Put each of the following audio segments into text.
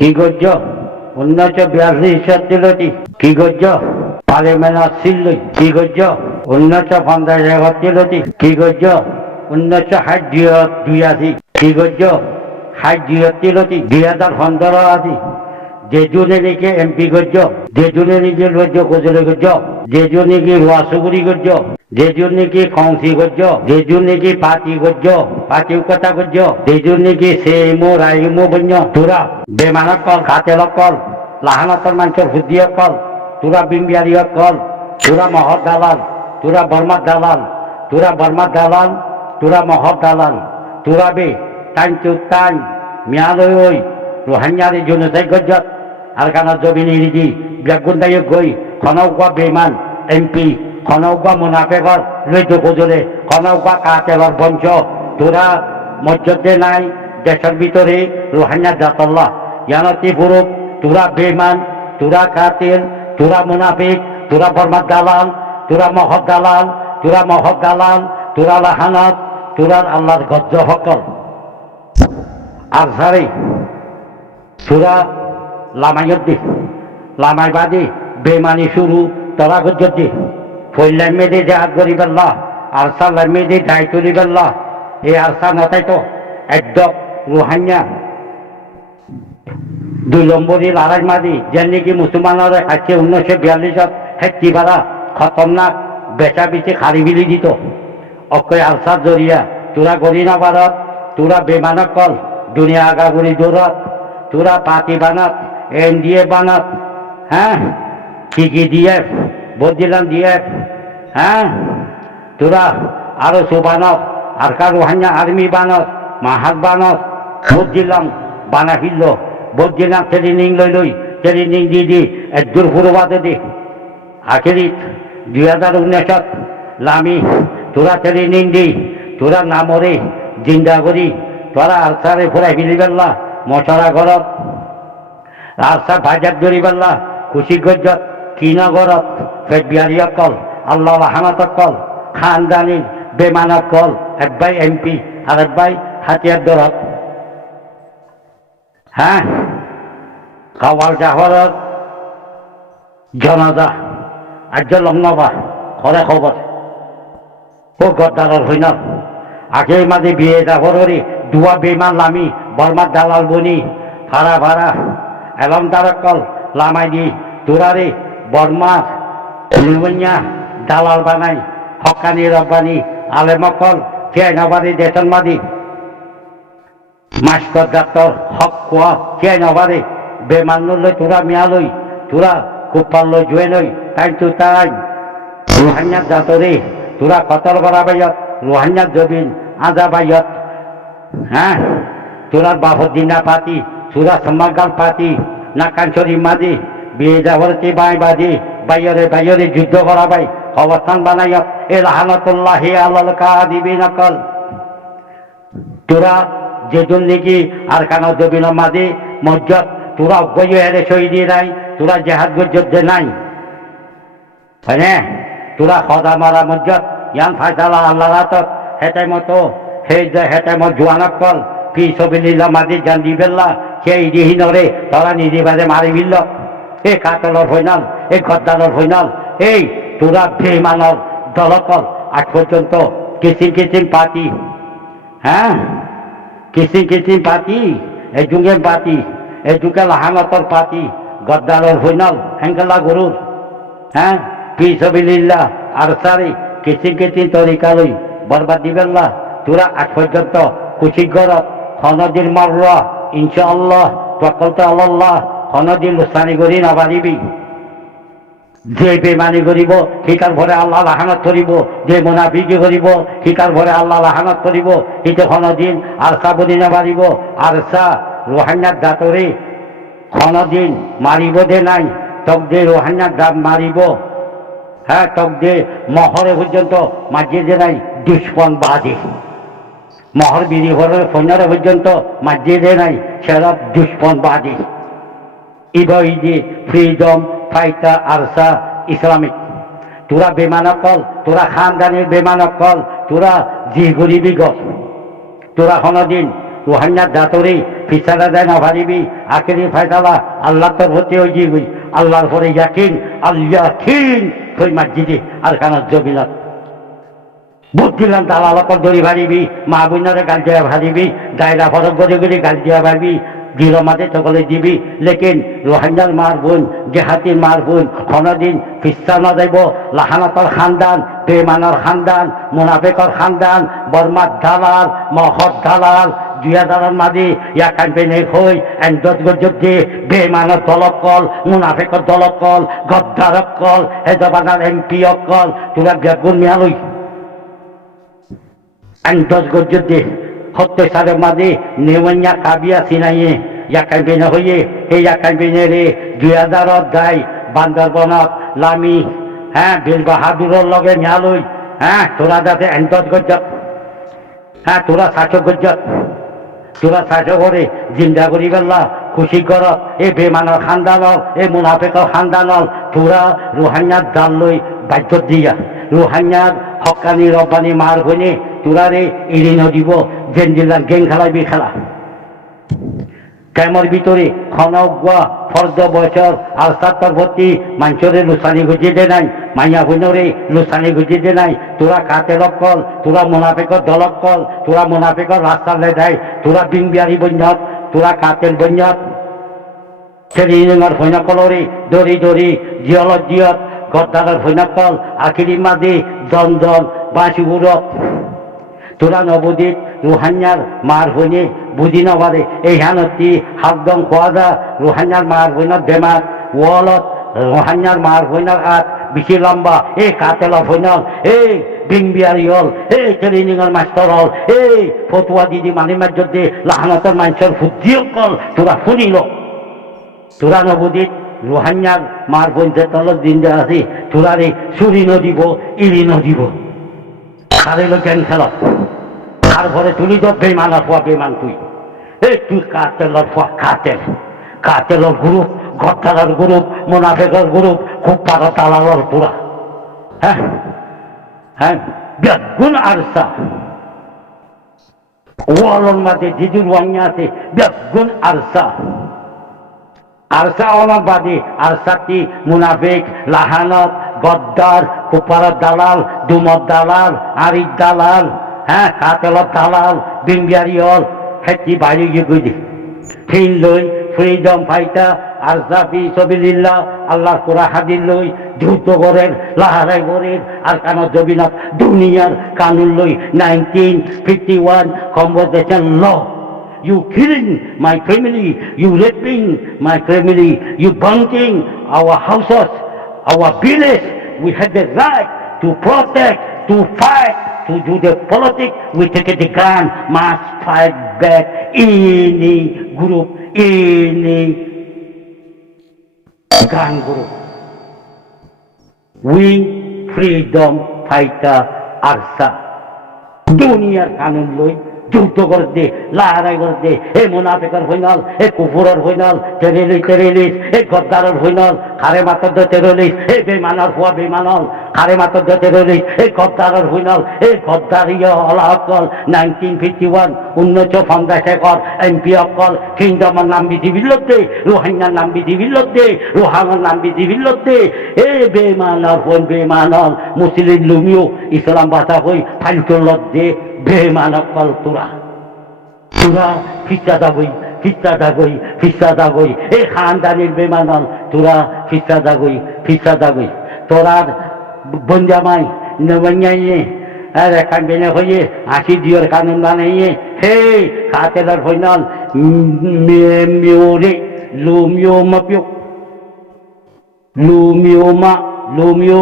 কি করছ 1942 কি করছ পার্লামেন্ট ছিলই কি করছ 1950 কি করছ 1982 কি করছ 2015 আছি যেজনে নাকি এমপি করছ যেজনে নাকি রাজ্য গজলে করছ যেজন নাকি রোয়াসুগুড়ি করছ যেজন নাকি কংসি করছ যেজন নাকি পার্টি করছ পার্টি কথা করছ যেজন নাকি সেমো রাইমো বন্য তোরা বেমানক কল কাতেলক কল লাহানতর মানুষের হুদিয়ক কল তোরা বিম্বিয়ারিয়ক কল তোরা মহর দালাল তোরা বর্মার দালাল তোরা বর্মার দালাল তোরা মহর দালাল তোরা বে টাইম টু টাইম মিয়ালয় ওই রোহাঙ্গারি জনতাই গজ্জত আর কানা জবিনি রিজি ব্যাগুন্দাই গই খনৌকা বেমান এমপি খনৌকা মুনাফেকর লৈদ্য কোজলে খনৌকা কাতেলর বংশ তোরা মসজিদে নাই দেশের ভিতরে রোহাঙ্গা জাতল্লাহ ইয়ানতি পুরুষ তোরা বেমান তোরা কাতেল তোরা মুনাফিক তোরা বর্মার দালাল তোরা মহৎ দালাল তোরা মহৎ দালাল তোরা লাহানত তোরা আল্লাহর গজ্জ হকল আর সারে তোরা লামাইয়দ্দি লামাইবাদী বেমানি শুরু তোরা গজ্জদ্দি ফৈল্লাই মেয়েদের জাহাজ গরিবাল্লাহ আরসা মেয়েদের দায়িত্ব দিবাল্লাহ এই আরসা নতাই তো একদম রোহাঙ্গা 2 নম্বরই লড়াই মাদি যে নাকি মুসলমানরা খাচ্ছে 1942 হেক্তি ভাড়া খতরনাক বেচা বেচি খারি বিলি দিত অক্ষয় আলসার জরিয়া তোরা গরি না ভারত তোরা বেমানক কল দুনিয়া আগাগুড়ি দৌড়ত তোরা পাতি বানাত এনডিএ বানাত হ্যাঁ কি ডিএফ বদিলাম ডিএফ হ্যাঁ তোরা আরো সো বানত আর কার রোহাঙ্গা আর্মি বানত মাহাত বানত বদিলাম বানা ফিরল বদিলাম ট্রেনিং লই ট্রেনিং দি একদূর ফুরবাদে দি আখেরি 2019 লামি তোরা ট্রেনিং দি তোরা নামরে জিন্দা করি তোরা আলসারে ফুরাই ফিরি পেল্লা মশলা গরত আলসা ভাজাত ধরি পেল্লা খুশি গজ্জত কিনা গরত ফেট বিহারিয়া কল আল্লাহ হামাত কল খানদানি বেমানত কল একবাই এমপি আর একবাই হাতিয়ার দরত হ্যাঁ কাওয়াল জাহরত জনাজা আজ লগ্নবা ঘরে খবর ও গদ্দারর হইন আগে মাঝে বিয়ে যাবরি দুয়া বেমান লামি বর্মার দালাল বনি ভাড়া ভাড়া এলম তারকল লামাই দি তোরারে বর্মার নিবন্যা দালাল বানাই হকানি রব্বানি আলেমকল কে নবারি দেশন মাদি মাস্কর ডাক্তার হক কোয়া কে নবারে বেমান লই তোরা মিয়ালই তোরা কুপাল লই জুয়ে নই টাইম টু টাইম রোহাঙ্গা জাতরে তোরা কতল করা বাইয়ত রোহাঙ্গা জবিন আজা বাইয়ত হ্যাঁ তোরা বাহদ্দিনা পাতি তোরা সমাগাল পাতি না কাঞ্চরি মাদি বিয়ে যাবরতি বাই বাদি বাইরে যুদ্ধ করা বাই অবস্থান বানাইয়ত এ লাহানাতুল্লাহ আলাল কাদিবিন কল তোরা যেজন নাকি আর কানা জবিন মাদি মসজিদ তোরা অজ্ঞ হেরে শহীদি নাই তোরা জেহাদ গজ্জে নাই হ্যাঁ তোরা সদা মারা মসজিদ ইয়ান ফাইসালা আল্লাহ রাতত হেতাই মতো হেতাই মত জোয়ানক কল কি সবিল্লা মাদি জান দিবেল্লা সেই দিহিনরে তোরা নিজে বাজে মারি বিল্ল এ কাতলর হইনাল এ গদ্দারর হইনাল এই তোরা বেমানর দলকল আজ পর্যন্ত কিচিং পার্টি হ্যাঁ কিচিং পার্টি এই যুগের পার্টি এই যুগে লাহানতর পার্টি গদ্দারর হইনাল হেঙ্গলা গরুর হ্যাঁ কি সবিল্লা আর সারি কিচিং তরিকা লই বরবাদ দিবেল্লা তোরা আজ পর্যন্ত কুচি গরত খনদিন মারল ইনশাআল্লাহ প্রকল্প আল্লাহ খনদিন লুসানি করি না পারিবি যে বেমানি করিব শিকার ভরে আল্লাহ লাহানত করিব যে মুনাফিকি করিব শিকার ভরে আল্লাহ লাহানত করিব ইতে খনদিন আরসা বলি না পারিব আরসা রোহাঙ্গার দাঁতরে খনদিন মারিব দে নাই তক দে রোহাঙ্গার দাঁত মারিব হ্যাঁ তক দে মহরে পর্যন্ত মাঝে যে নাই দুষ্পন বাদী মহর বিধি সৈন্যরা পর্যন্ত মাঝে নাই সেরা দুষ্পনবাদী ইদি ফ্রিডম ফাইটার আরসা ইসলামিক তোরা বেমানকল তোরা খানদানির বেমানকল তোরা জি গরিবি গছ তোরা কোনদিন রোহাঙ্গার দাঁতরে ফিসারা দেয় না ভারিবি আখেরি ফায়দালা আল্লাহ তোর হতে ওই যে আল্লাহর পরে ইয়াকিন আল্লাহিন ওই মসজিদে আর কানার জবিলাত বুধ দিলাম দালালকর দড়ি ভারিবি মা বোনারে গাল দেওয়া ভারিবি দায়রা ফরক করে করে গাল দেওয়া ভাবি দিল মাঝে সকলে দিবি লেকিন রোহাঙ্গার মার বোন জেহাতির মার বোন হনদিন ফিসা না যাইব লাহানাতর খানদান বেমানার খানদান মুনাফেকর খানদান বর্মার দালাল মহৎ দালাল 2000 মাঝে ইয়া ক্যাম্পেইনে হই এন্ডত গজ্জে বেমানার দলকল মুনাফেকর দলকল গদ্দারক কল হেজবানার এমপি অকল তোরা বেগুন মিয়ালই এন্ডত গজ্জে হত্যে সারে মাঝে নেওয়াইয়া কাবিয়া সিনাইয়ে ইয়া ক্যাম্পেইনে হইয়ে এই ইয়া ক্যাম্পেইনে রে 2000 দায় বান্দরবনত লামি হ্যাঁ বীর বাহাদুরের লগে মিয়ালই হ্যাঁ তোরা যাতে এন্ডত গজ্জত হ্যাঁ তোরা শাসক গজ্জত তোরা শাসক করে জিন্দা করি বেল্লা খুশি কর এ বেমানর খানদানল এ মুনাফেকর খানদানল তোরা রোহাঙ্গার দাল লই বাধ্য দিয়া রোহাঙ্গার হকানি রব্বানি মার বনে তোরা রে ইরি নদিব জেন জিল্লার গেম খেলাবি খেলা কেমর ভিতরে খনগুয়া ফর্দ বছর আর সাত্তর ভর্তি মানুষরে লুসানি গুজিয়ে দে নাই মাইয়া বোনরে লুসানি গুজিয়ে দে নাই তোরা কাতের কল তোরা মুনাফেকর দলক কল তোরা মুনাফেকর রাস্তা লে দেয় তোরা বিংবিয়ারি বন্যত তোরা কাতের বন্যত সেরিঙর ভৈনকলরে দড়ি দড়ি জিয়লত জিয়ত গদ্দারের ভৈনকল আখিরি মাদি জন জন বাঁশি উড়ত তোরা নবদ্বীপ রোহাঙ্গার মার হইনে বুঝি নবারে এই হানতি হাকদম খোয়াদা রোহাঙ্গার মার হইনার বেমার ওয়ালত রোহাঙ্গার মার হইনার হাত বেশি লম্বা এই কাতেল হইনাল এই বিংবিয়ারি হল এই ট্রেনিংয়ের মাস্টার হল এই ফতুয়া দিদি মানি মাঝে লাহানতের মানুষের বুদ্ধি কল তোরা শুনিল তোরা নবদ্বীপ রোহাঙ্গার মার বোনদের তলত দিন যে আছে তোরা রে চুরি নদিব ইলি নদিব খারেল জ্ঞান খেলত তারপরে তুলি তো বেমান ফুয়া বেমান তুই এই তুই কাতেলর ফুয়া কাতেলর গ্রুপ গদ্দারের গ্রুপ মুনাফেকের গ্রুপ খুব পারো তালালর তোরা হ্যাঁ হ্যাঁ বেগুন আরসা ওয়ালর মাঝে জিজুর ওয়াঙ্গা আছে বেগুন আরসা আরসা অনার বাদে আরসাতি মুনাফেক লাহানত গদ্দার কুপার দালাল দুমর দালাল আরিফ দালাল হ্যাঁ কাতেলত দালাল বিংবিয়ারি হল হেঁটি বাইরে গিয়ে গুজি ফিন লই ফ্রিডম ফাইটার আরসাফি সবিলিল্লাহ আল্লাহ কোরআন হাদিস লই যুদ্ধ করেন লাহারাই করেন আর কানো জবিনত দুনিয়ার কানুন লই 1951 conversation law You killing my family, you raping my family, you burning our houses, our village. We had the right to protect, to fight, to do the politics. We take the gun, must fight back any group, any gun group. We freedom fighter ARSA. Dunia kanun loy. যুদ্ধ করতে লাহারাই করতে এ মুনাফিকের হইনাল এ কুফুরের হইনাল টেরিলিস এ গদ্দারের হইনাল খারে মাতর টেরিলিস এ বেমানার হওয়া বেমানল খারে মাতর টেরিলিস এ গদ্দারের হইনাল এ গদ্দারিয়া অলাহকল 1951 1950 MP অকল কিংডমের নাম পৃথিবীর রোহাঙ্গার নাম পৃথিবীর রোহাঙ্গার নাম পৃথিবীর এ বেমানার হন বেমানল মুসলিম লুমিও ইসলাম বাসা হই ফাইলটোর লদ্দে বেমানকল তোরা তোরা ফিসা দাগই এই খানদানির বেমানল তোরা ফিসা দাগই তোরার বঞ্জামাই নবঞ্জাইয়ে আর এখান বেনে হয়ে 80 দিয়র কানুন বানাইয়ে হে কাতেলার হইনল মিওরে লুমিও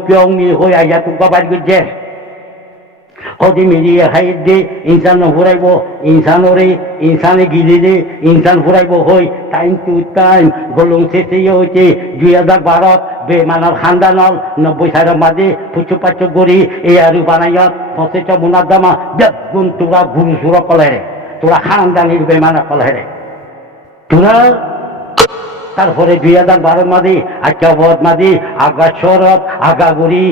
পিয়ং মি হই আয়া তুকা বাড়ি গজে কদি মিলিয়ে হাইদে ইনসান ফুরাইব ইনসানে গিলিলে ইনসান ফুরাইব হই টাইম টু টাইম গলং শেষে হইতে 2012 বেমানার খানদানল 90 সালের মাঝে পুচু পাচু গড়ি এই আরু বানাইয়ত ফসেচ মুনাদামা বেগুন তোরা গুরু সুর কলেরে তোরা খানদানির বেমানা কলেরে তোরা তারপরে 2012 মাঝে আচ্ছাবদ মাঝে আগা শরৎ আগাগুড়ি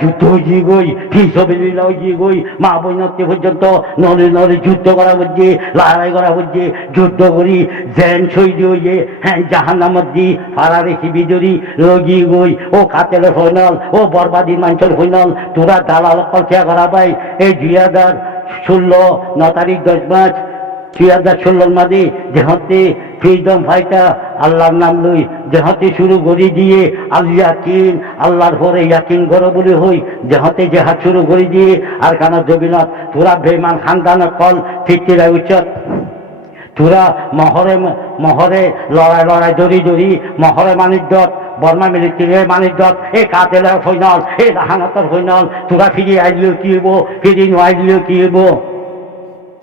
যুদ্ধ হয়ে গই ফিসবিল্লাহ হয়ে গই মা বৈনত্তি পর্যন্ত নলে নলে যুদ্ধ করা হচ্ছে লড়াই করা হচ্ছে যুদ্ধ করি জেন শহীদ হইয়ে হ্যাঁ জাহান্নামত দি ফারারে শিবিজরি লগি গই ও কাতেল হইনল ও বরবাদী মানুষের হইনল তোরা দালাল কলখিয়া করা পাই এই 2016 9 তারিখ 10 মাস 2016 মাঝে যেহতে ফ্রিডম ফাইটার আল্লাহর নাম লই যেহতে শুরু করি দিয়ে আল্লাহিন আল্লাহর পরে ইয়াকিন করো বলে হই যেহতে জেহাদ শুরু করে দিয়ে আর কানা জবিনত তোরা বেমান খানদান কল ফিরতিরা উচ্চত তোরা মহরে মহরে লড়াই লড়াই জড়ি জড়ি মহরে মানিজ্যত বর্মা মিলিটারি মানিজ্যত এই কাতেলের ফৈনল এই রাহানাতর ফৈনল তোরা ফিরে আইলেও কি হইব ফিরে নোয়াইলেও কি হইব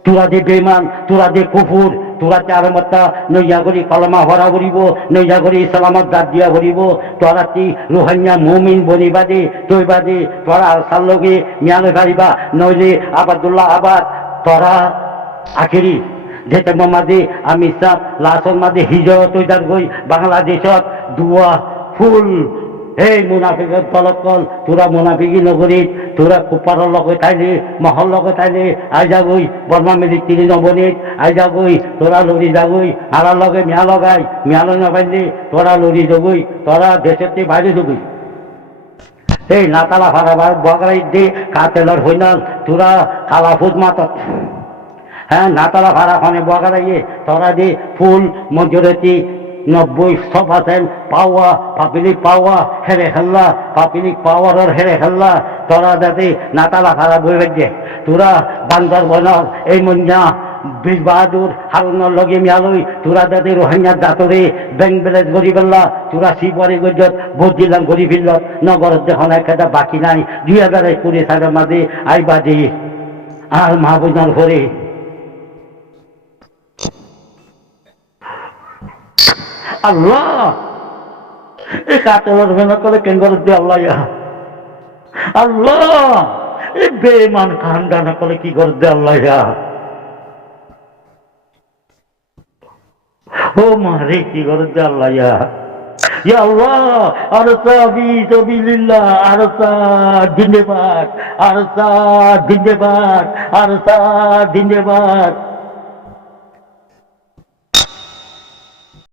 তোরা যে বেমান তোরা যে কুকুর তোরা চারমতা নইয়া করি কলমা ভরা ভরিব নইয়া করি ইসলামত দাঁত দিয়া ভরিব তোরা কি রোহাঙ্গা মুমিন বনিবাদে তৈবাদে তোরা আলসার লগে মিয়ালে পারিবা নইলে আবাদুল্লাহ আবাদ তোরা আখেরি যেতে মাঝে আমি সাপ লাশর মাঝে হিজরত হইতার গই বাংলাদেশত দুয়া ফুল এই মুনাফিকের তলকল তোরা মুনাফিকি নগরী তোরা কুপারের লগে তাইলে মহল লগে তাইলে আই যাগই বর্মা মিলিটারি নবনীত আই যাগই তোরা লড়ি যাগই আলার লগে মিয়া লগাই মিয়া নপাইলে তোরা লড়ি যাগই তোরা দেশের বাইরে যাগই এই নাতালা ফারাবার বগরাই দে কাতেলর হইনাল তোরা কালাফুদ মাতত হ্যাঁ নাতালা ফারাখানে বগরাইয়ে তোরা যে ফুল মজুরতি 90% পাওয়া পাবলিক পাওয়া হেরে খেললা পাবলিক পাওয়ার হেরে খেললা তোরা যাতে নাতালা খারা বই বেজে তোরা বান্দর বনর এই মঞ্জা বীর বাহাদুর হারুনের লগে মিয়ালই তোরা যাতে রোহিঙ্গার দাঁতরে ব্যাংক ব্যালেন্স গড়ি ফেললা তোরা শিবরে গজত ভোট দিলাম গড়ি ফেললত নগরের যখন একটা বাকি নাই 2020 সালের মাঝে আইবাদে আর মা বোনের ঘরে আল্লাহ এই কাতেলের মেহনত করে কেন করে দিয়ে আল্লাহ আল্লাহ এই বেমান খানদানা করে কি করে দিয়ে আল্লাহ ও মারে কি করে দিয়ে আল্লাহ ইয়া আল্লাহ আরসা বিসবিলিল্লাহ আরসা জিন্দাবাদ আরসা জিন্দাবাদ আরসা জিন্দাবাদ